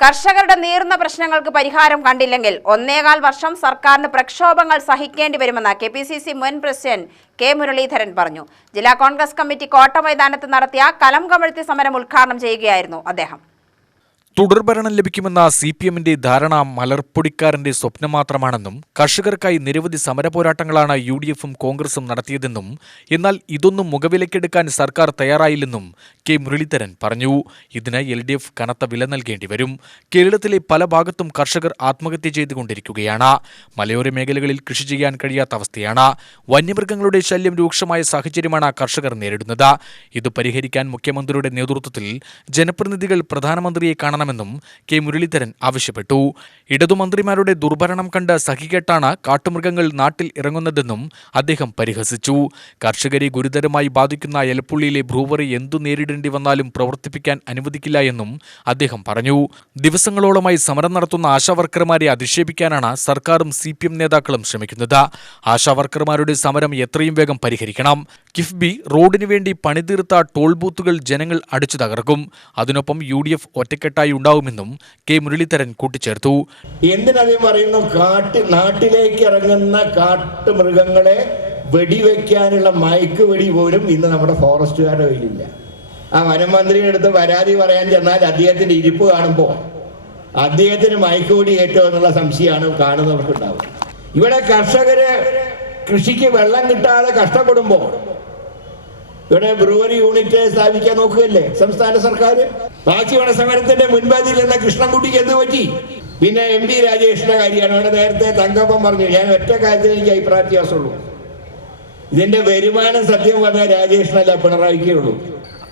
കർഷകരുടെ നീറുന്ന പ്രശ്നങ്ങൾക്ക് പരിഹാരം കണ്ടില്ലെങ്കിൽ 1.25 വർഷം സർക്കാരിന് പ്രക്ഷോഭങ്ങൾ സഹിക്കേണ്ടി വരുമെന്ന് കെപിസിസി മുൻ പ്രസിഡന്റ് കെ മുരളീധരൻ പറഞ്ഞു. ജില്ലാ കോൺഗ്രസ് കമ്മിറ്റി കോട്ടമൈതാനത്ത് നടത്തിയ കലം കമഴ്ത്തി സമരം ഉദ്ഘാടനം ചെയ്യുകയായിരുന്നു അദ്ദേഹം. തുടർഭരണം ലഭിക്കുമെന്ന CPM-ന്റെ ധാരണ മലർപ്പൊടിക്കാരന്റെ സ്വപ്നം മാത്രമാണെന്നും കർഷകർക്കായി നിരവധി സമരപോരാട്ടങ്ങളാണ് UDF-ഉം കോൺഗ്രസും നടത്തിയതെന്നും എന്നാൽ ഇതൊന്നും മുഖവിലക്കെടുക്കാൻ സർക്കാർ തയ്യാറായില്ലെന്നും കെ മുരളീധരൻ പറഞ്ഞു. ഇതിന് LDF കനത്ത വില നൽകേണ്ടി വരും. കേരളത്തിലെ പല ഭാഗത്തും കർഷകർ ആത്മഹത്യ ചെയ്തുകൊണ്ടിരിക്കുകയാണ്. മലയോര മേഖലകളിൽ കൃഷി ചെയ്യാൻ കഴിയാത്ത അവസ്ഥയാണ്. വന്യമൃഗങ്ങളുടെ ശല്യം രൂക്ഷമായ സാഹചര്യമാണ് കർഷകർ നേരിടുന്നത്. ഇത് പരിഹരിക്കാൻ മുഖ്യമന്ത്രിയുടെ നേതൃത്വത്തിൽ ജനപ്രതിനിധികൾ പ്രധാനമന്ത്രിയെ കാണണം ും കെ മുരളീധരൻ ആവശ്യപ്പെട്ടു. ഇടതുമന്ത്രിമാരുടെ ദുർഭരണം കണ്ട് സഹികെട്ടാണ് കാട്ടുമൃഗങ്ങൾ നാട്ടിൽ ഇറങ്ങുന്നതെന്നും അദ്ദേഹം പരിഹസിച്ചു. കർഷകരെ ഗുരുതരമായി ബാധിക്കുന്ന എലപ്പുള്ളിയിലെ ബ്രൂവറി എന്തു നേരിടേണ്ടി വന്നാലും പ്രവർത്തിപ്പിക്കാൻ അനുവദിക്കില്ല എന്നും അദ്ദേഹം പറഞ്ഞു. ദിവസങ്ങളോളമായി സമരം നടത്തുന്ന ആശാവർക്കർമാരെ അധിക്ഷേപിക്കാനാണ് സർക്കാരും CPM നേതാക്കളും ശ്രമിക്കുന്നത്. ആശാവർക്കർമാരുടെ സമരം എത്രയും വേഗം പരിഹരിക്കണം. കിഫ്ബി റോഡിനു വേണ്ടി പണിതീർത്ത ടോൾ ബൂത്തുകൾ ജനങ്ങൾ അടിച്ചു തകർക്കും. അതിനൊപ്പം UDF ഒറ്റക്കെട്ടായി ഉണ്ടാവുമെന്നും കെ മുരളീധരൻ കൂട്ടിച്ചേർത്തു. എന്തിനധികം പറയുന്നു, നാട്ടിലേക്ക് ഇറങ്ങുന്ന കാട്ടുമൃഗങ്ങളെ വെടിവെക്കാനുള്ള മയക്കുവെടി പോലും ഇന്ന് നമ്മുടെ ഫോറസ്റ്റുകാരുടെ കയ്യിലില്ല. ആ വനമന്ത്രിയുടെ അടുത്ത് പരാതി പറയാൻ ചെന്നാൽ അദ്ദേഹത്തിന്റെ ഇരിപ്പ് കാണുമ്പോൾ അദ്ദേഹത്തിന് മയക്കുവെടി ഏറ്റോ എന്നുള്ള സംശയമാണ് കാണുന്നവർക്കുണ്ടാവും. ഇവിടെ കർഷകര് കൃഷിക്ക് വെള്ളം കിട്ടാതെ കഷ്ടപ്പെടുമ്പോൾ ഇവിടെ ബ്രൂവറി യൂണിറ്റ് സ്ഥാപിക്കാൻ നോക്കുകയല്ലേ സംസ്ഥാന സർക്കാർ. ബാക്കിവണ സമരത്തിന്റെ മുൻപതിൽ നിന്ന കൃഷ്ണൻകുട്ടിക്ക് എന്ത് പറ്റി? പിന്നെ MP രാജേഷിന്റെ കാര്യമാണ്. അവിടെ നേരത്തെ തങ്കപ്പൻ പറഞ്ഞു, ഞാൻ ഒറ്റ കാര്യത്തിൽ എനിക്ക് അഭിപ്രായ വ്യത്യാസമുള്ളൂ. ഇതിന്റെ വരുമാനം സത്യം പറഞ്ഞാൽ രാജേഷിനല്ല പിണറായിക്കേ ഉള്ളൂ.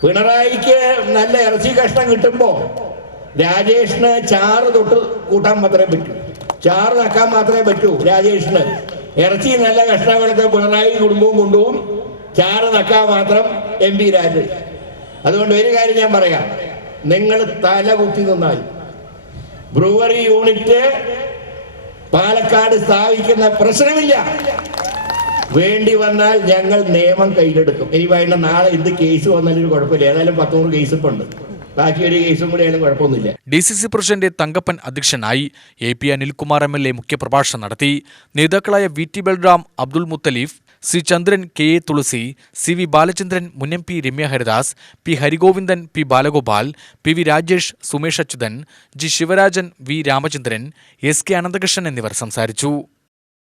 പിണറായിക്ക് നല്ല ഇറച്ചി കഷ്ണം കിട്ടുമ്പോ രാജേഷിന് ചാറ് തൊട്ട് കൂട്ടാൻ മാത്രമേ പറ്റൂ, ചാറ് നക്കാൻ മാത്രമേ പറ്റൂ രാജേഷിന്. ഇറച്ചി നല്ല കഷ്ണങ്ങളൊക്കെ പിണറായി കുടുംബവും കൊണ്ടുപോകും, ചാറ് നക്കാൻ മാത്രം MP രാജേഷ്. അതുകൊണ്ട് ഒരു കാര്യം ഞാൻ പറയാം, നിങ്ങൾ തല കുത്തി നിന്നാൽ ബ്രൂവറി യൂണിറ്റ് പാലക്കാട് സ്ഥാപിക്കുന്ന പ്രശ്നമില്ല. വേണ്ടി വന്നാൽ ഞങ്ങൾ നിയമം കയ്യിലെടുക്കും. ഇനി വേണ്ട നാളെ എന്ത് കേസ് വന്നാലും കുഴപ്പമില്ല. ഏതായാലും 100 കേസ് ഇപ്പം ഉണ്ട്. ബാക്കി ഒരു കേസും കൂടി ആയാലും കുഴപ്പമൊന്നുമില്ല. DCC പ്രസിഡന്റ് തങ്കപ്പൻ അധ്യക്ഷനായി. AP അനിൽകുമാർ MLA മുഖ്യപ്രഭാഷണം നടത്തി. നേതാക്കളായ VT ബൽറാം, അബ്ദുൾ മുത്തലീഫ്, C ചന്ദ്രൻ, KA തുളസി, CV ബാലചന്ദ്രൻ, മുൻ MP Ramya Haridas, P Harigovindan, P Balagopal, PV Rajesh, Sumesh Achuthan, G Sivarajan, V Ramachandran, SK Ananthakrishnan എന്നിവർ സംസാരിച്ചു.